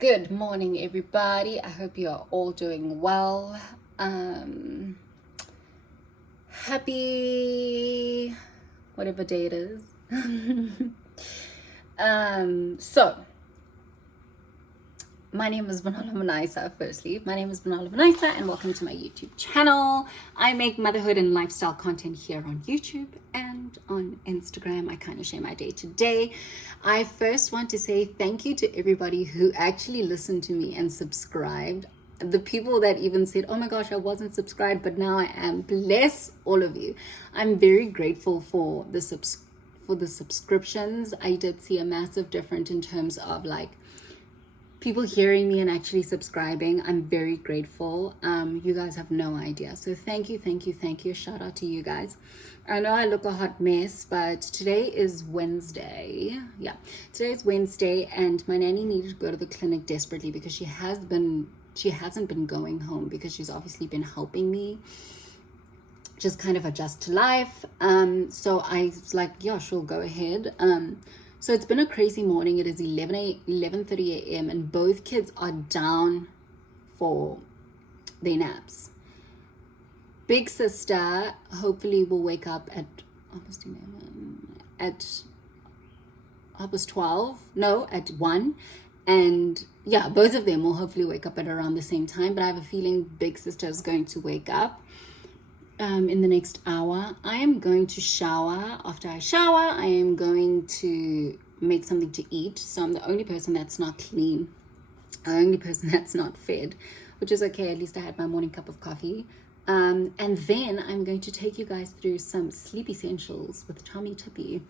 Good morning, everybody. I hope you are all doing well. Happy whatever day it is. So my name is Vanala Manaisa. Firstly, my name is Vanala Manaisa, and welcome to my YouTube channel. I make motherhood and lifestyle content here on YouTube and on Instagram. I kind of share my day to day. I first want to say thank you to everybody who actually listened to me and subscribed. The people that even said, oh my gosh, I wasn't subscribed, but now I am. Bless all of you. I'm very grateful for the subscriptions. I did see a massive difference in terms of like people hearing me and actually subscribing. I'm very grateful. You guys have no idea. So thank you. Shout out to you guys. I know I look a hot mess, but today is Wednesday. Yeah, today is Wednesday, and my nanny needed to go to the clinic desperately because she hasn't been going home because she's obviously been helping me just kind of adjust to life. So I was like, yeah, sure, go ahead. So it's been a crazy morning. It is 11:30 a.m. and both kids are down for their naps. Big sister hopefully will wake up at almost 11, at 12. No, at 1. And yeah, both of them will hopefully wake up at around the same time. But I have a feeling big sister is going to wake up in the next hour. I am going to shower. After I shower, I am going to make something to eat. So I'm the only person that's not clean, the only person that's not fed, which is okay. At least I had my morning cup of coffee. And then I'm going to take you guys through some sleep essentials with Tommy Tippy.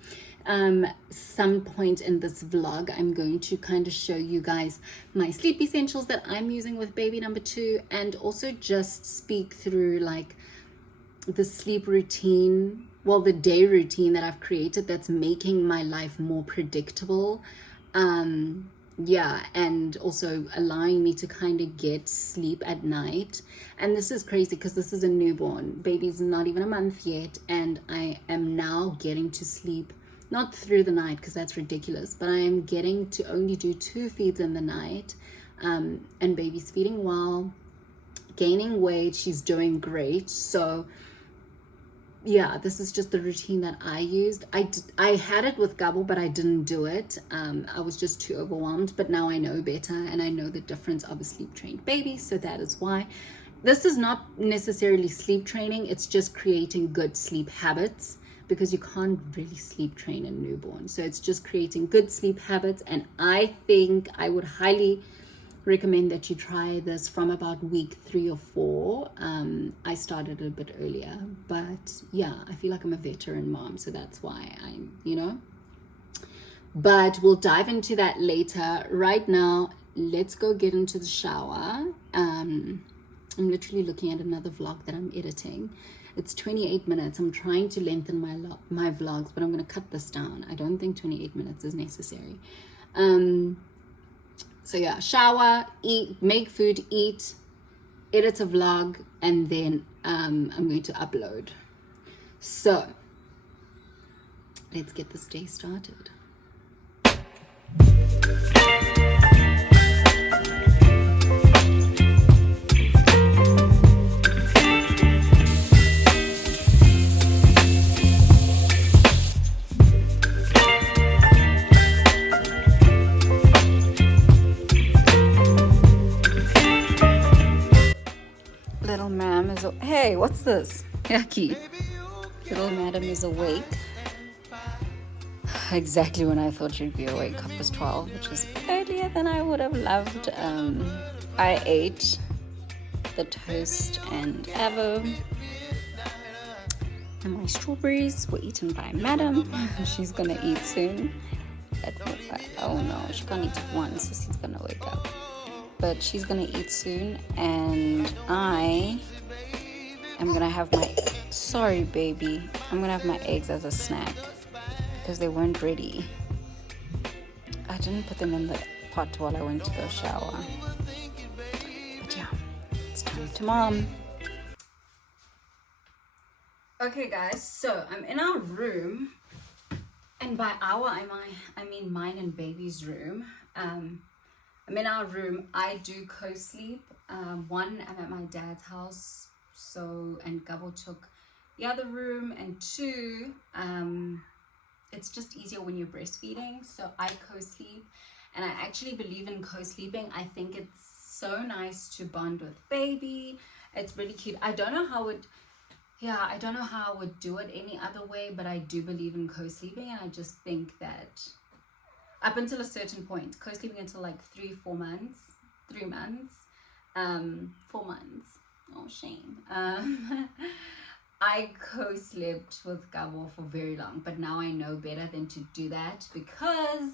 Some point in this vlog, I'm going to kind of show you guys my sleep essentials that I'm using with baby number 2, and also just speak through like the sleep routine, well, the day routine that I've created that's making my life more predictable. Yeah, and also allowing me to kind of get sleep at night. And this is crazy because this is a newborn. Baby's not even a month yet, and I am now getting to sleep, not through the night because that's ridiculous, but I am getting to only do 2 feeds in the night. And baby's feeding well, gaining weight, she's doing great. So yeah, this is just the routine that I used. I had it with Gabble, but I didn't do it. I was just too overwhelmed, but now I know better, and I know the difference of a sleep trained baby. So that is why this is not necessarily sleep training. It's just creating good sleep habits, because you can't really sleep train a newborn. So it's just creating good sleep habits. And I think I would highly recommend that you try this from about week 3 or 4. I started a bit earlier, but yeah, I feel like I'm a veteran mom, so that's why I'm, but we'll dive into that later. Right now, let's go get into the shower. I'm literally looking at another vlog that I'm editing. It's 28 minutes. I'm trying to lengthen my vlogs, but I'm going to cut this down. I don't think 28 minutes is necessary. So yeah, shower, eat, make food, eat, edit a vlog, and then I'm going to upload. So let's get this day started. Hey, what's this? Yucky. Little madam is awake. Exactly when I thought she'd be awake. 12, which is earlier than I would have loved. I ate the toast and avo. And my strawberries were eaten by madam. She's gonna eat soon. Oh no, she can't eat at once, so she's gonna wake up. But she's gonna eat soon, and I am gonna have my, sorry baby, I'm gonna have my eggs as a snack because they weren't ready. I didn't put them in the pot while I went to go shower. But yeah, it's time to mom. Okay guys, so I'm in our room, and by our I mean mine and baby's room. I'm in our room. I do co-sleep. One, I'm at my dad's house, and Gabo took the other room, and two, it's just easier when you're breastfeeding, so I co-sleep. And I actually believe in co-sleeping. I think it's so nice to bond with baby. It's really cute. I don't know how I would do it any other way, but I do believe in co-sleeping, and I just think that up until a certain point, co-sleeping until like 3 months, 4 months, oh shame. I co-slept with Gabo for very long, but now I know better than to do that, because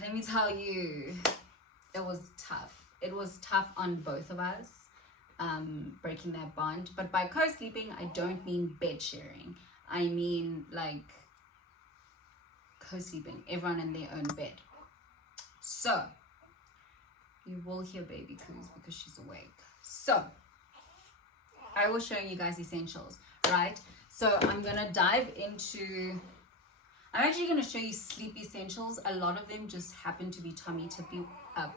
let me tell you, it was tough. It was tough on both of us, breaking that bond. But by co-sleeping, I don't mean bed sharing. I mean like co-sleeping, everyone in their own bed. So you will hear baby coos because she's awake. So I was showing you guys essentials, right? So I'm gonna dive into, I'm actually gonna show you sleep essentials. A lot of them just happen to be Tummy Tippy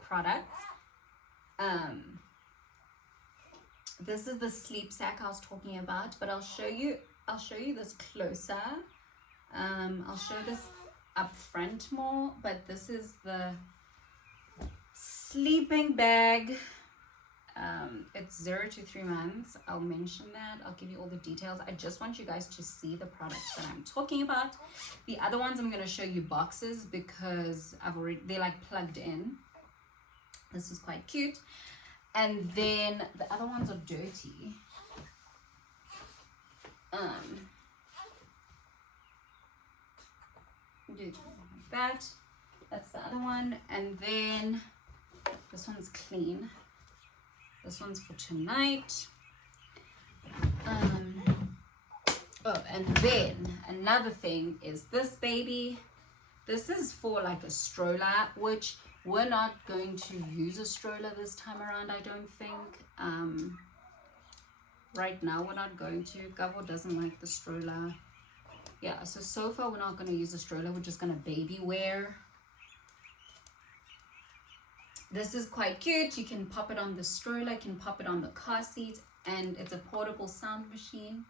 products. This is the sleep sack I was talking about, but I'll show you this closer. I'll show this up front more, but this is the sleeping bag. It's 0 to 3 months. I'll mention that. I'll give you all the details. I just want you guys to see the products that I'm talking about. The other ones I'm going to show you boxes because they're like plugged in. This is quite cute. And then the other ones are dirty. Do like that. That's the other one. And then this one's clean. This one's for tonight. Oh, and then another thing is this baby. This is for like a stroller, which we're not going to use a stroller this time around, I don't think. Right now we're not going to. Gabo doesn't like the stroller. Yeah, so far we're not going to use a stroller. We're just going to baby wear. This is quite cute. You can pop it on the stroller, you can pop it on the car seat, and it's a portable sound machine.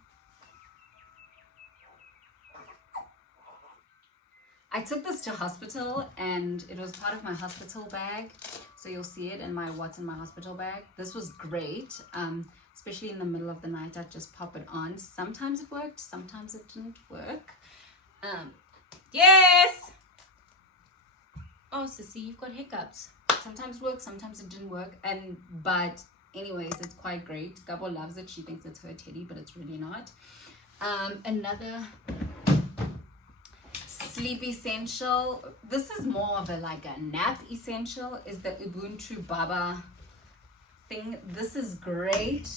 I took this to hospital, and it was part of my hospital bag. So you'll see it in my what's in my hospital bag. This was great, especially in the middle of the night. I'd just pop it on. Sometimes it worked, sometimes it didn't work. Yes! Oh, Sissy, you've got hiccups. Sometimes it worked, sometimes it didn't work. But anyways, it's quite great. Gabo loves it. She thinks it's her teddy, but it's really not. Another sleep essential. This is more of a nap essential, is the Ubuntu Baba thing. This is great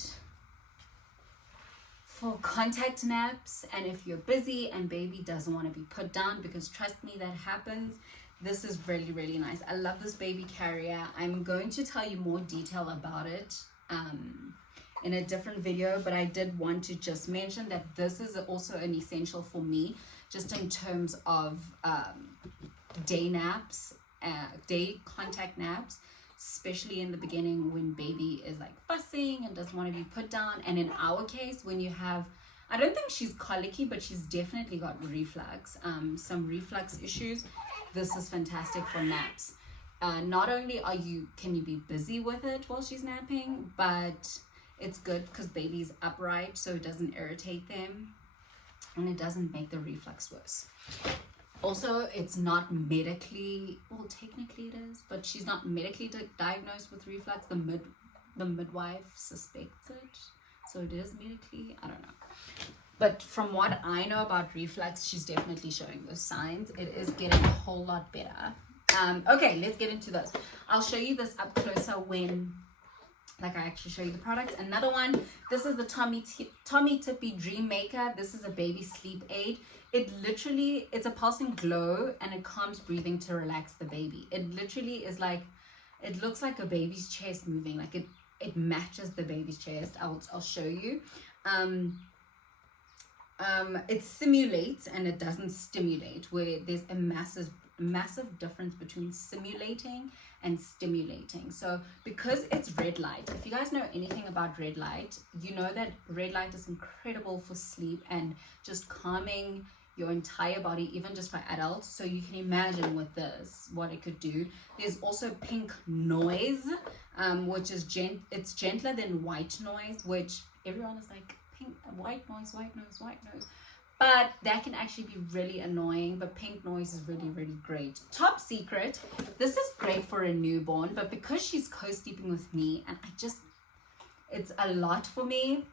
for contact naps, and if you're busy and baby doesn't want to be put down, because trust me, that happens. This is really, really nice. I love this baby carrier. I'm going to tell you more detail about it in a different video, but I did want to just mention that this is also an essential for me, just in terms of day naps, day contact naps, especially in the beginning when baby is like fussing and doesn't want to be put down. And in our case, when you have, I don't think she's colicky, but she's definitely got reflux, some reflux issues. This is fantastic for naps. Not only can you be busy with it while she's napping, but it's good because baby's upright, so it doesn't irritate them and it doesn't make the reflux worse. Also, it's not medically, well, technically it is, but she's not medically diagnosed with reflux. The midwife suspects it, so it is medically, I don't know. But from what I know about reflux, she's definitely showing those signs. It is getting a whole lot better. Okay, let's get into this. I'll show you this up closer when I actually show you the products. Another one, this is the Tummy Tippy Dream Maker. This is a baby sleep aid. It's a pulsing glow, and it calms breathing to relax the baby. It literally is like, it looks like a baby's chest moving. Like it matches the baby's chest. I'll show you. It simulates and it doesn't stimulate, where there's a massive massive difference between simulating and stimulating. So because it's red light, if you guys know anything about red light, you know that red light is incredible for sleep and just calming your entire body, even just for adults. So you can imagine with this what it could do. There's also pink noise, which is it's gentler than white noise, which everyone is like, pink, white noise, white noise, white noise. But that can actually be really annoying. But pink noise is really, really great. Top secret, this is great for a newborn, but because she's co-sleeping with me and it's a lot for me,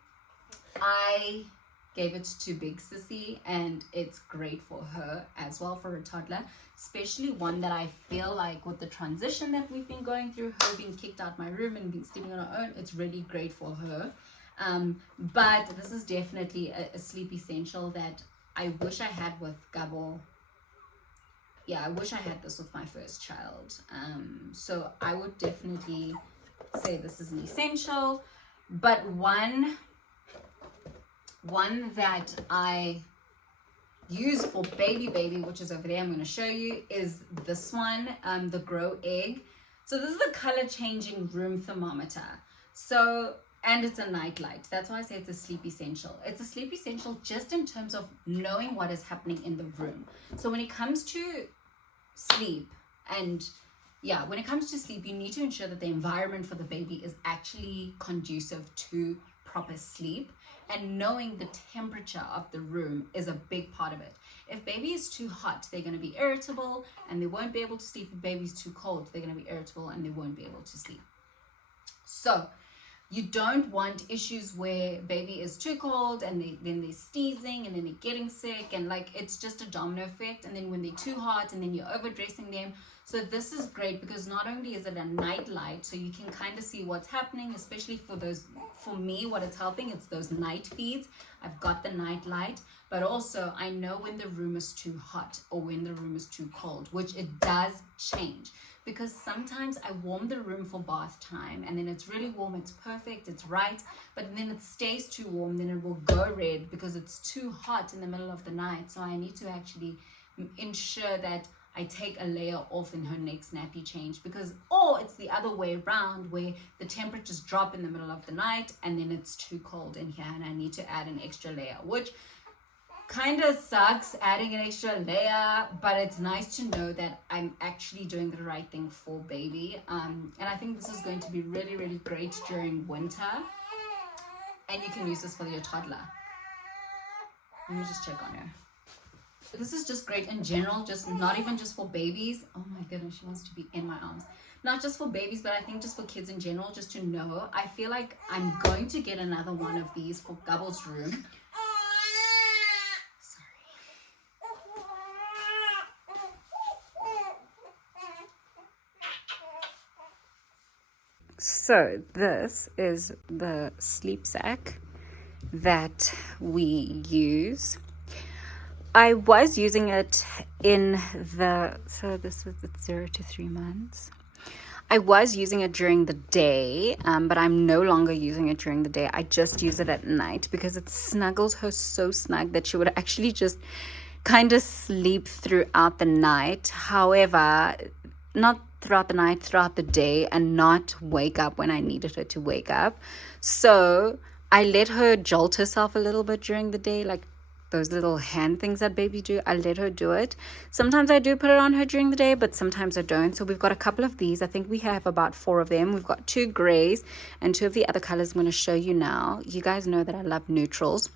I gave it to Big Sissy, and it's great for her as well, for a toddler, especially one that I feel like with the transition that we've been going through, her being kicked out my room and being sleeping on her own, it's really great for her. But this is definitely a sleep essential that I wish I had with Gabo. Yeah, I wish I had this with my first child. So I would definitely say this is an essential. But one that I use for baby, which is over there, I'm going to show you, is this one, the Grow Egg. So this is the color changing room thermometer. So, and it's a night light. That's why I say it's a sleep essential. It's a sleep essential just in terms of knowing what is happening in the room. So when it comes to sleep, and yeah, when it comes to sleep, you need to ensure that the environment for the baby is actually conducive to proper sleep, and knowing the temperature of the room is a big part of it. If baby is too hot, they're going to be irritable and they won't be able to sleep. If baby is too cold, they're going to be irritable and they won't be able to sleep. So you don't want issues where baby is too cold and then they're sneezing and then they're getting sick, and like it's just a domino effect. And then when they're too hot and then you're overdressing them. So this is great because not only is it a night light, so you can kind of see what's happening, especially for me, what it's helping, it's those night feeds. I've got the night light, but also I know when the room is too hot or when the room is too cold, which it does change. Because sometimes I warm the room for bath time and then it's really warm, it's perfect, it's right, but then it stays too warm, then it will go red because it's too hot in the middle of the night. So I need to actually ensure that I take a layer off in her next nappy change, or it's the other way around where the temperatures drop in the middle of the night and then it's too cold in here and I need to add an extra layer, which kind of sucks, adding an extra layer, but it's nice to know that I'm actually doing the right thing for baby. And I think this is going to be really, really great during winter, and you can use this for your toddler. Let me just check on her. This is just great in general, just not even just for babies. Oh my goodness, she wants to be in my arms. Not just for babies, but I think just for kids in general, just to know. I feel like I'm going to get another one of these for Gabo's room. So this is the sleep sack that we use. I was using it so this is 0 to 3 months. I was using it during the day, but I'm no longer using it during the day. I just use it at night because it snuggles her so snug that she would actually just kind of sleep throughout the night. However, not throughout the night, throughout the day, and not wake up when I needed her to wake up. So I let her jolt herself a little bit during the day, like those little hand things that baby do. I let her do it. Sometimes I do put it on her during the day, but sometimes I don't. So we've got a couple of these. I think we have about 4 of them. We've got 2 grays and 2 of the other colors I'm going to show you now. You guys know that I love neutrals.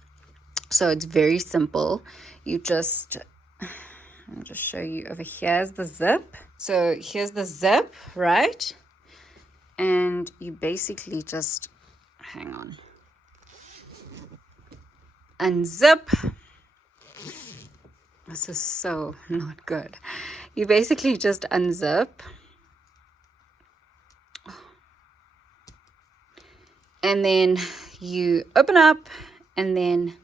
So it's very simple. I'll just show you over here. Here's the zip. So here's the zip, right? And you basically just, hang on, unzip. This is so not good. You basically just unzip. And then you open up and then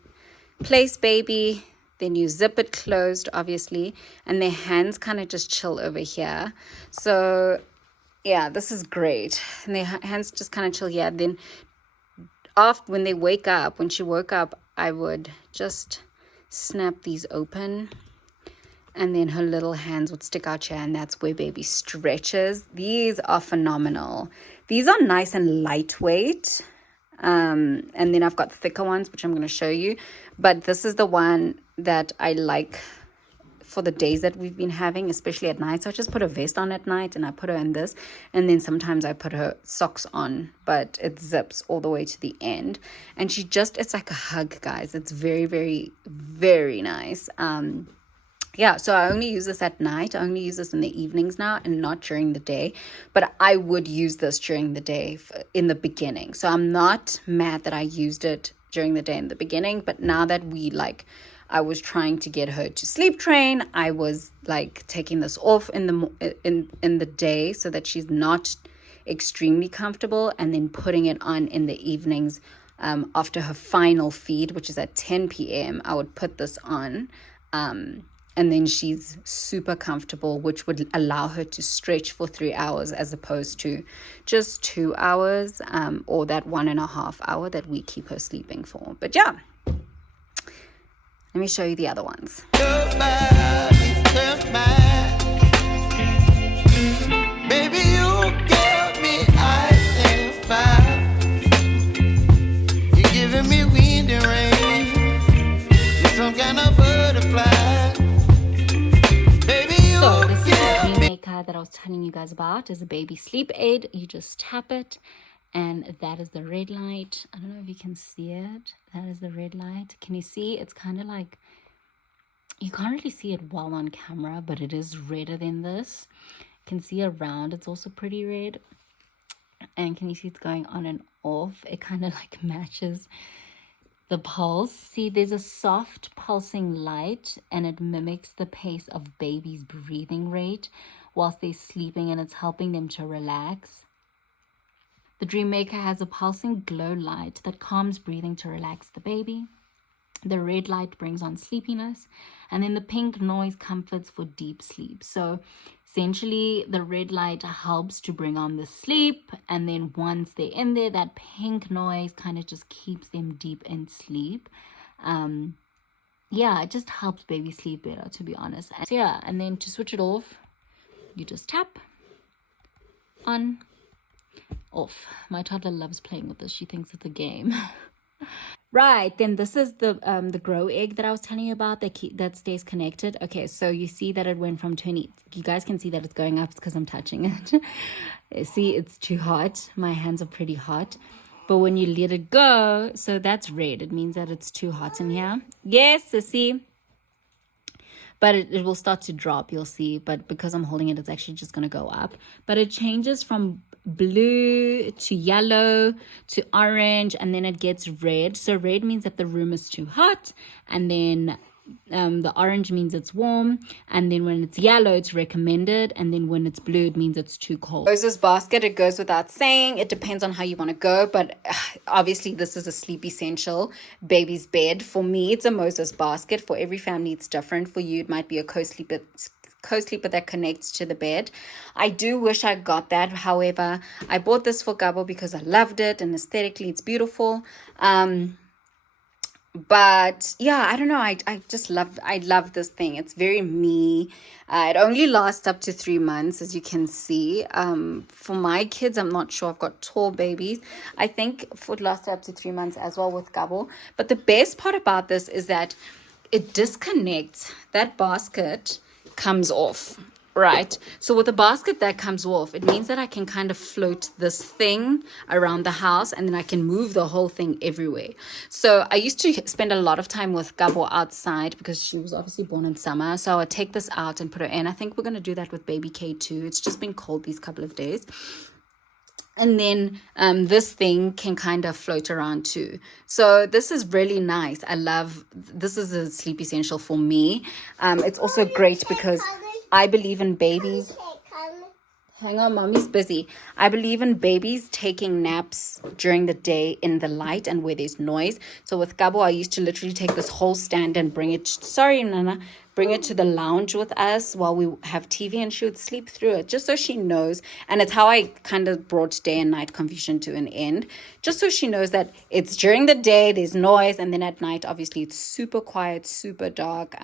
place baby. Then you zip it closed, obviously. And their hands kind of just chill over here. So, yeah, this is great. And their hands just kind of chill here. Then when they wake up, when she woke up, I would just snap these open And then her little hands would stick out here, and that's where baby stretches. These are phenomenal. These are nice and lightweight. And then I've got thicker ones, which I'm going to show you. But this is the one that I like for the days that we've been having, especially at night. So I just put a vest on at night and I put her in this. And then sometimes I put her socks on, but it zips all the way to the end. And she just, it's like a hug, guys. It's very, very, very nice. Yeah, so I only use this at night. I only use this in the evenings now and not during the day. But I would use this during the day in the beginning. So I'm not mad that I used it during the day in the beginning. But now that I was trying to get her to sleep train, I was like taking this off in the day so that she's not extremely comfortable, and then putting it on in the evenings after her final feed, which is at 10 p.m. I would put this on. And then she's super comfortable, which would allow her to stretch for 3 hours as opposed to just 2 hours, or that 1.5 hour that we keep her sleeping for. But yeah, let me show you the other ones. Baby, you give me ice and fire. You're giving me wind and rain. You're some kind of butterfly. That I was telling you guys about is a baby sleep aid. You just tap it, and that is the red light. I don't know if you can see it. That is the red light. Can you see? It's kind of like, you can't really see it well on camera, but it is redder than this. You can see around, it's also pretty red. And can you see it's going on and off? It kind of like matches the pulse. See, there's a soft pulsing light, and it mimics the pace of baby's breathing rate whilst they're sleeping, and it's helping them to relax. The Dream Maker has a pulsing glow light that calms breathing to relax the baby. The red light brings on sleepiness, and then the pink noise comforts for deep sleep. So essentially, the red light helps to bring on the sleep, and then once they're in there, that pink noise kind of just keeps them deep in sleep. Yeah, it just helps baby sleep better, to be honest. So yeah, and then to switch it off, you just tap, on, off. My toddler loves playing with this. She thinks it's a game. Right, then this is the grow egg that I was telling you about that stays connected. Okay, so you see that it went from 20. You guys can see that it's going up because I'm touching it. See, it's too hot. My hands are pretty hot. But when you let it go, so that's red. It means that it's too hot in here. Yes, sissy. But it will start to drop, you'll see. But because I'm holding it, it's actually just going to go up. But it changes from blue to yellow to orange, and then it gets red. So red means that the room is too hot, and then the orange means it's warm, and then when it's yellow it's recommended, and then when it's blue it means it's too cold. Moses basket, it goes without saying, it depends on how you want to go, but obviously this is a sleep essential. Baby's bed, for me it's a Moses basket. For every family it's different. For you it might be a co-sleeper that connects to the bed. I do wish I got that. However, I bought this for Gabo because I loved it and aesthetically it's beautiful. But yeah, I don't know, I love this thing. It's very me. It only lasts up to 3 months, as you can see. For my kids, I'm not sure. I've got tall babies. I think it lasts up to 3 months as well with Gabo. But the best part about this is that it disconnects. That basket comes off, right? So with the basket that comes off, it means that I can kind of float this thing around the house, and then I can move the whole thing everywhere. So I used to spend a lot of time with Gabo outside because she was obviously born in summer. So I would take this out and put her in. I think we're going to do that with baby K too. It's just been cold these couple of days. And then this thing can kind of float around too. So this is really nice. This is a sleep essential for me. It's also great because I believe in babies. Hang on, mommy's busy. I believe in babies taking naps during the day in the light and where there's noise. So with Gabo, I used to literally take this whole stand and bring it to the lounge with us while we have TV, and she would sleep through it just so she knows. And it's how I kind of brought day and night confusion to an end, just so she knows that it's during the day, there's noise, and then at night, obviously, it's super quiet, super dark.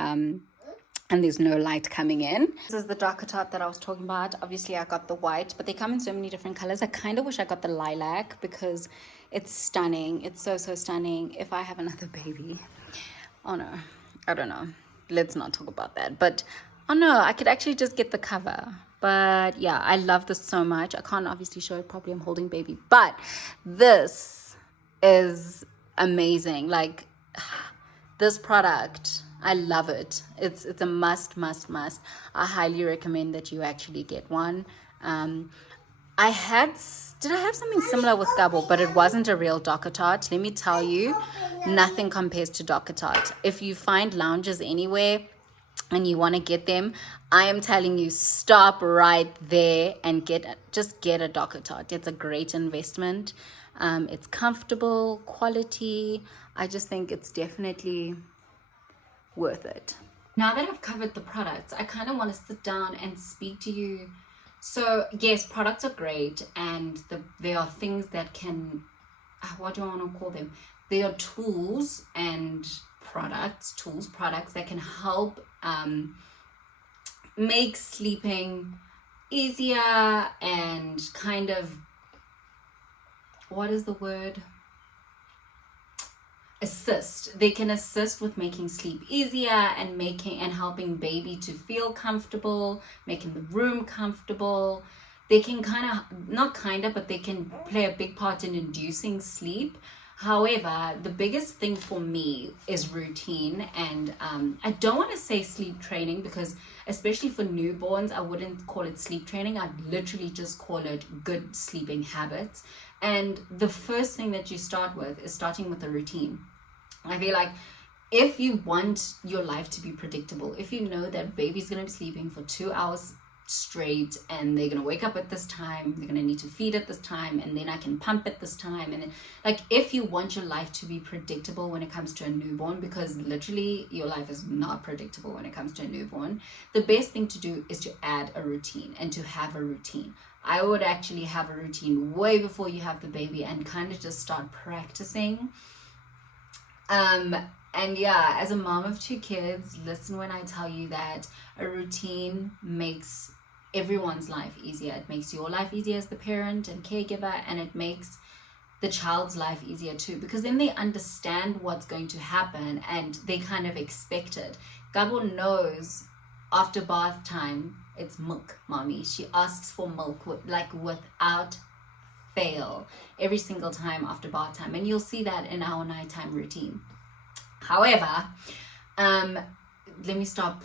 and there's no light coming in. This is the DockATot that I was talking about. Obviously I got the white, but they come in so many different colors. I kind of wish I got the lilac because it's stunning. It's so stunning. If I have another baby, oh no, I don't know, let's not talk about that. But oh no, I could actually just get the cover. But yeah, I love this so much. I can't obviously show it properly, I'm holding baby, but this is amazing. Like this product, I love it. It's a must. I highly recommend that you actually get one. I did I have something similar with Gabble, but it wasn't a real DockATot. Let me tell you, nothing compares to DockATot. If you find lounges anywhere and you want to get them, I am telling you, stop right there and just get a DockATot. It's a great investment. It's comfortable, quality. I just think it's definitely worth it. Now that I've covered the products, I kind of want to sit down and speak to you. So yes, products are great, and there are things that can, what do I want to call them? They are tools and products that can help make sleeping easier and kind of, what is the word? Assist. They can assist with making sleep easier and helping baby to feel comfortable, making the room comfortable. They can but they can play a big part in inducing sleep. However, the biggest thing for me is routine, and I don't want to say sleep training, because especially for newborns, I wouldn't call it sleep training. I'd literally just call it good sleeping habits. And the first thing that you start with is starting with a routine. I feel like if you want your life to be predictable, if you know that baby's going to be sleeping for 2 hours straight and they're going to wake up at this time, they're going to need to feed at this time, and then I can pump at this time, and then, like, if you want your life to be predictable when it comes to a newborn, because literally your life is not predictable when it comes to a newborn, the best thing to do is to add a routine and to have a routine. I would actually have a routine way before you have the baby and kind of just start practicing. And yeah, as a mom of 2 kids, listen when I tell you that a routine makes everyone's life easier. It makes your life easier as the parent and caregiver, and it makes the child's life easier too, because then they understand what's going to happen and they kind of expect it. Gabo knows after bath time, it's milk, mommy. She asks for milk without fail every single time after bath time, and you'll see that in our nighttime routine. However, let me stop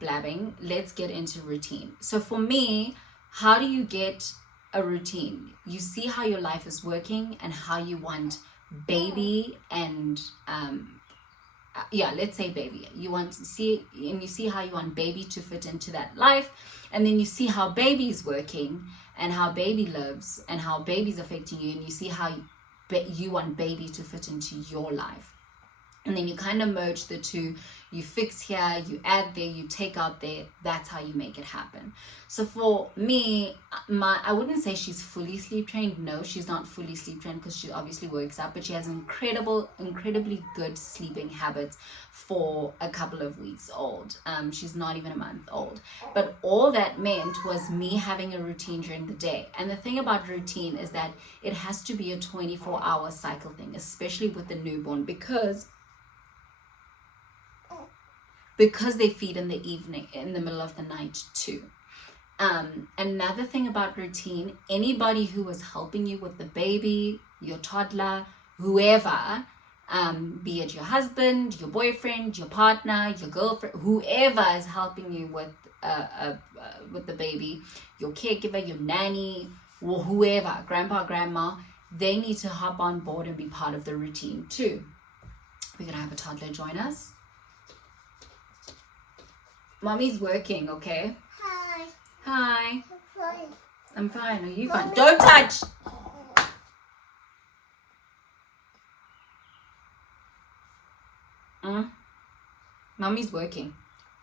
blabbing. Let's get into routine. So for me, how do you get a routine? You see how your life is working and how you want baby and let's say baby. You see how you want baby to fit into that life, and then you see how baby is working and how baby lives and how baby's affecting you, and you see how you want baby to fit into your life. And then you kind of merge the two. You fix here, you add there, you take out there. That's how you make it happen. So for me, I wouldn't say she's fully sleep trained. No, she's not fully sleep trained because she obviously works out, but she has incredibly good sleeping habits for a couple of weeks old. She's not even a month old. But all that meant was me having a routine during the day. And the thing about routine is that it has to be a 24-hour cycle thing, especially with the newborn, because they feed in the evening, in the middle of the night too. Another thing about routine, anybody who is helping you with the baby, your toddler, whoever, be it your husband, your boyfriend, your partner, your girlfriend, whoever is helping you with the baby, your caregiver, your nanny, or whoever, grandpa, grandma, they need to hop on board and be part of the routine too. We're gonna have a toddler join us. Mommy's working, okay? Hi. Hi. I'm fine. I'm fine. Are you Mommy. fine? Don't touch! Mommy's working.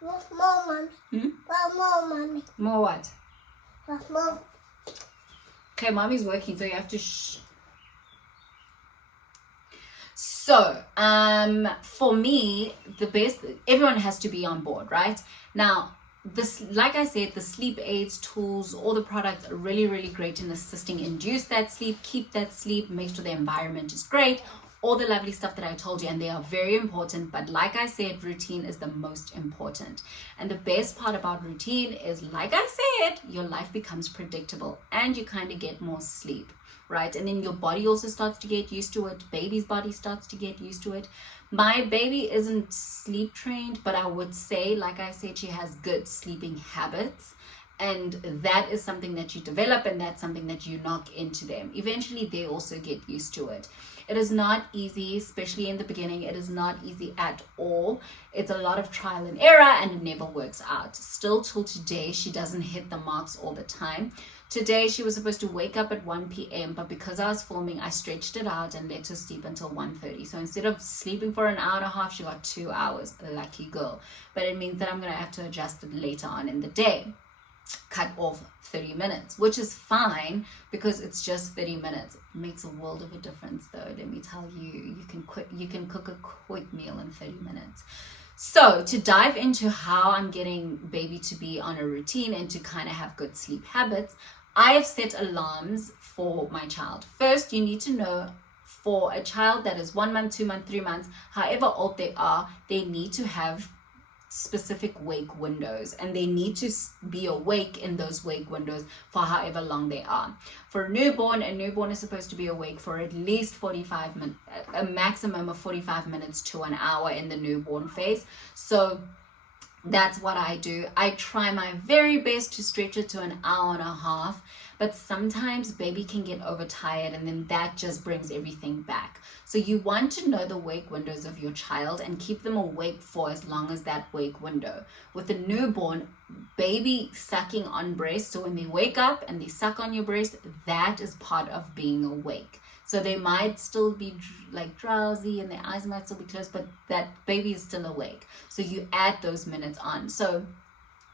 More, mommy. More, mommy. More what? More. Okay, mommy's working, so you have to shh. So for me, the best, everyone has to be on board, right? Now, this, like I said, the sleep aids, tools, all the products are really, really great in assisting induce that sleep, keep that sleep, make sure the environment is great, all the lovely stuff that I told you, and they are very important. But like I said, routine is the most important. And the best part about routine is, like I said, your life becomes predictable and you kind of get more sleep, right? And then your body also starts to get used to it. Baby's body starts to get used to it. My baby isn't sleep trained, but I would say, like I said, she has good sleeping habits. And that is something that you develop, and that's something that you knock into them. Eventually, they also get used to it. It is not easy, especially in the beginning. It is not easy at all. It's a lot of trial and error, and it never works out. Still till today, she doesn't hit the marks all the time. Today, she was supposed to wake up at 1 p.m., but because I was filming, I stretched it out and let her sleep until 1:30. So instead of sleeping for an hour and a half, she got 2 hours. Lucky girl. But it means that I'm going to have to adjust it later on in the day. Cut off 30 minutes, which is fine because it's just 30 minutes. It makes a world of a difference though. Let me tell you, you can cook a quick meal in 30 minutes. So to dive into how I'm getting baby to be on a routine and to kind of have good sleep habits, I have set alarms for my child. First, you need to know, for a child that is 1 month, 2 months, 3 months, however old they are, they need to have specific wake windows, and they need to be awake in those wake windows for however long they are. For a newborn is supposed to be awake for at least 45 minutes, a maximum of 45 minutes to an hour in the newborn phase. So that's what I do. I try my very best to stretch it to an hour and a half, but sometimes baby can get overtired, and then that just brings everything back. So you want to know the wake windows of your child and keep them awake for as long as that wake window. With a newborn, baby sucking on breast, so when they wake up and they suck on your breast, that is part of being awake. So they might still be like drowsy and their eyes might still be closed, but that baby is still awake. So you add those minutes on. So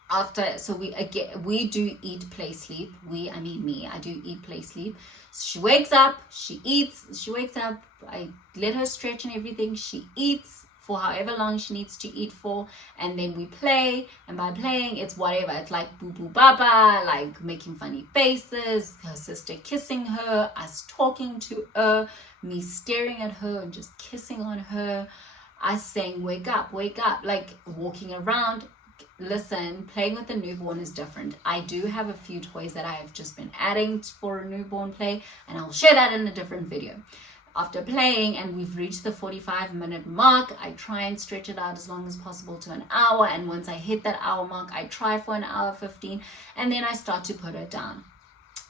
we do eat, play, sleep. I do eat, play, sleep. She wakes up, she eats, she wakes up, I let her stretch and everything, she eats for however long she needs to eat for, and then we play. And by playing, it's whatever, it's like boo boo baba, like making funny faces, her sister kissing her, us talking to her, me staring at her and just kissing on her, us saying wake up, like walking around. Listen, playing with a newborn is different. I do have a few toys that I have just been adding for a newborn play, and I'll share that in a different video. After playing and we've reached the 45-minute mark, I try and stretch it out as long as possible to an hour, and once I hit that hour mark, I try for an hour 15, and then I start to put her down.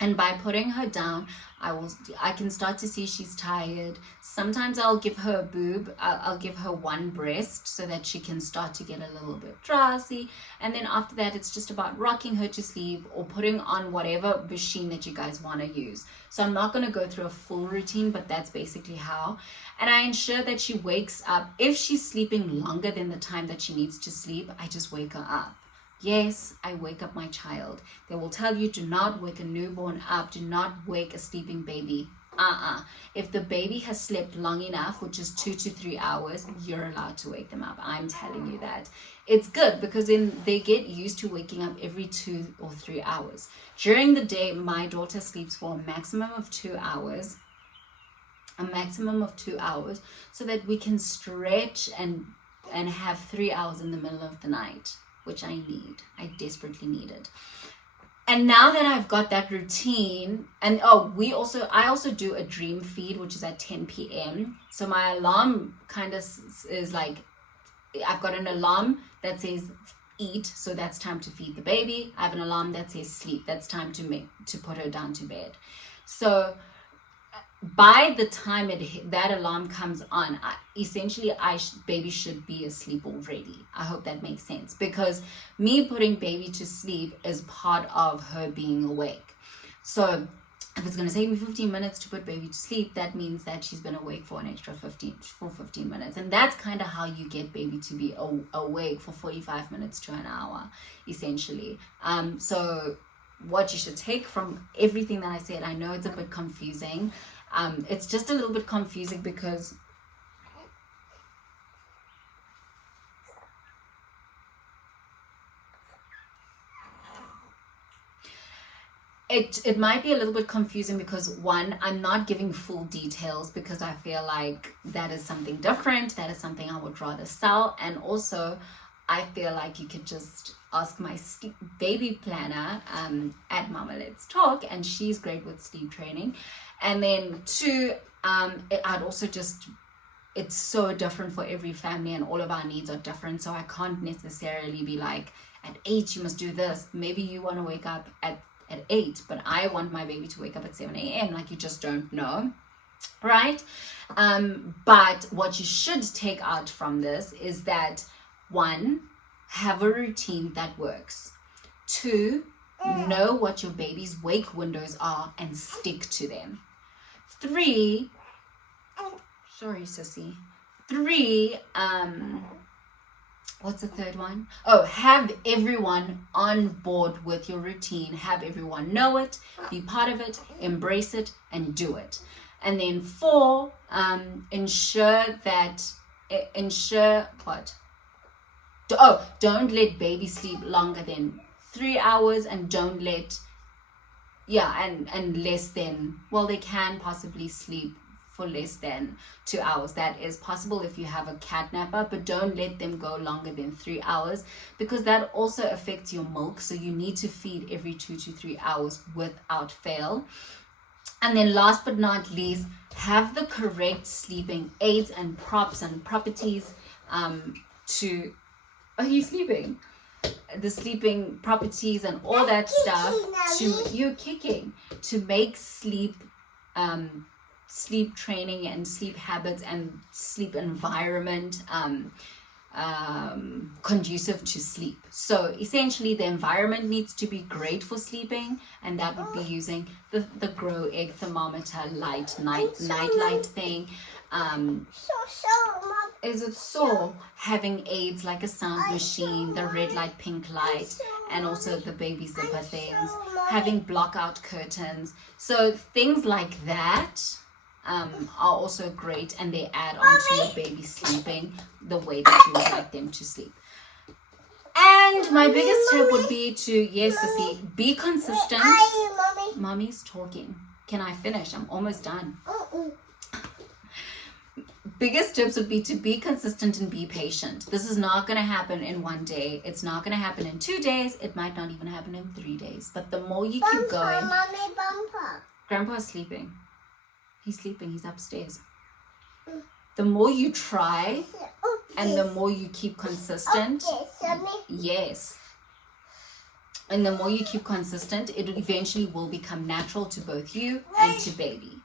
And by putting her down, I can start to see she's tired. Sometimes I'll give her a boob. I'll give her one breast so that she can start to get a little bit drowsy. And then after that, it's just about rocking her to sleep or putting on whatever machine that you guys want to use. So I'm not going to go through a full routine, but that's basically how. And I ensure that she wakes up. If she's sleeping longer than the time that she needs to sleep, I just wake her up. Yes, I wake up my child. They will tell you, do not wake a newborn up. Do not wake a sleeping baby. If the baby has slept long enough, which is 2 to 3 hours, you're allowed to wake them up. I'm telling you that. It's good because then they get used to waking up every 2 or 3 hours. During the day, my daughter sleeps for a maximum of 2 hours. So that we can stretch and have 3 hours in the middle of the night, which I need. I desperately need it. And now that I've got that routine, and I also do a dream feed, which is at 10 p.m. So my alarm kind of is like, I've got an alarm that says eat, so that's time to feed the baby. I have an alarm that says sleep, that's time to put her down to bed. So by the time that alarm comes on, baby should be asleep already. I hope that makes sense, because me putting baby to sleep is part of her being awake. So if it's going to take me 15 minutes to put baby to sleep, that means that she's been awake for an extra 15 minutes. And that's kind of how you get baby to be awake for 45 minutes to an hour, essentially. So what you should take from everything that I said, I know it's a bit confusing. It's just a little bit confusing because it might be a little bit confusing because one, I'm not giving full details because I feel like that is something different. That is something I would rather sell. And also I feel like you could just ask my baby planner at Mama Let's Talk, and she's great with sleep training. And then two, I'd also just, it's so different for every family and all of our needs are different. So I can't necessarily be like, at 8 you must do this. Maybe you want to wake up at 8, but I want my baby to wake up at 7 a.m. Like, you just don't know, right? But what you should take out from this is that, one, have a routine that works. 2, know what your baby's wake windows are and stick to them. 3, sorry sissy. 3, what's the third one? Oh, have everyone on board with your routine. Have everyone know it, be part of it, embrace it, and do it. And then 4, ensure what? Don't let baby sleep longer than 3 hours, and don't let, and less than, well, they can possibly sleep for less than 2 hours. That is possible if you have a catnapper, but don't let them go longer than 3 hours because that also affects your milk. So you need to feed every 2 to 3 hours without fail. And then last but not least, have the correct sleeping aids and props and properties are you sleeping? The sleeping properties and all that stuff to make sleep training and sleep habits and sleep environment conducive to sleep. So essentially the environment needs to be great for sleeping, and that would be using the grow egg thermometer night light thing. Is it so? Having aids like a sound machine, the red light, pink light, and also the baby zipper things, having block out curtains. So things like that are also great, and they add on to your baby sleeping the way that you would like them to sleep. And my biggest tip would be to, yes, Sissy, be consistent. Mommy's talking. Can I finish? I'm almost done. Biggest tips would be to be consistent and be patient. This is not going to happen in 1 day. It's not going to happen in 2 days. It might not even happen in 3 days. But the more you keep going... Grandpa's sleeping. He's sleeping. He's upstairs. The more you try and the more you keep consistent... Yes. And the more you keep consistent, it eventually will become natural to both you and to baby.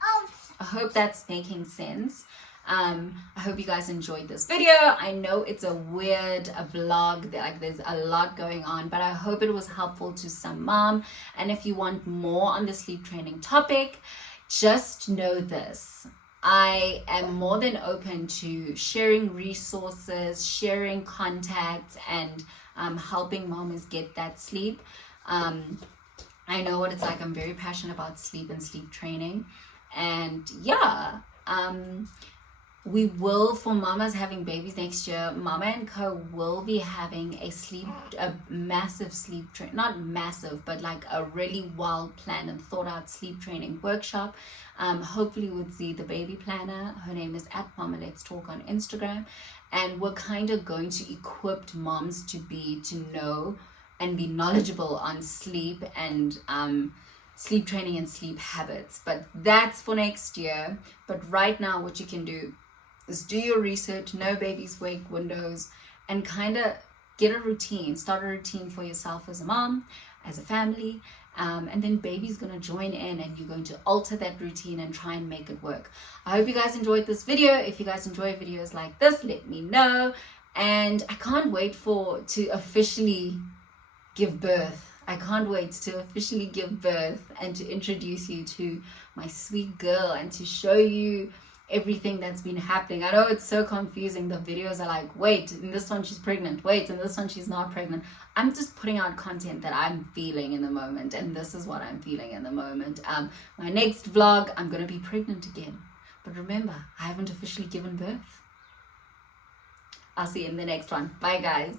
I hope that's making sense. I hope you guys enjoyed this video. I know it's a vlog, like there's a lot going on, but I hope it was helpful to some mom. And if you want more on the sleep training topic, just know this: I am more than open to sharing resources, sharing contacts, and helping mamas get that sleep. I know what it's like. I'm very passionate about sleep and sleep training, and we will, for mamas having babies next year, Mama & Co will be having a massive sleep not massive, but like a really well planned and thought out sleep training workshop, hopefully with Z, the baby planner. Her name is at Mama Let's Talk on Instagram, and we're kind of going to equip moms to know and be knowledgeable on sleep and sleep training and sleep habits. But that's for next year. But right now, what you can do is do your research, know baby's wake windows, and kind of get a routine. Start a routine for yourself as a mom, as a family, and then baby's going to join in, and you're going to alter that routine and try and make it work. I hope you guys enjoyed this video. If you guys enjoy videos like this, let me know. And I can't wait to officially give birth. I can't wait to officially give birth and to introduce you to my sweet girl and to show you everything that's been happening. I know it's so confusing. The videos are like, wait, in this one she's pregnant, wait, in this one she's not pregnant. I'm just putting out content that I'm feeling in the moment, and this is what I'm feeling in the moment. My next vlog, I'm gonna be pregnant again, but remember, I haven't officially given birth. I'll see you in the next one. Bye guys.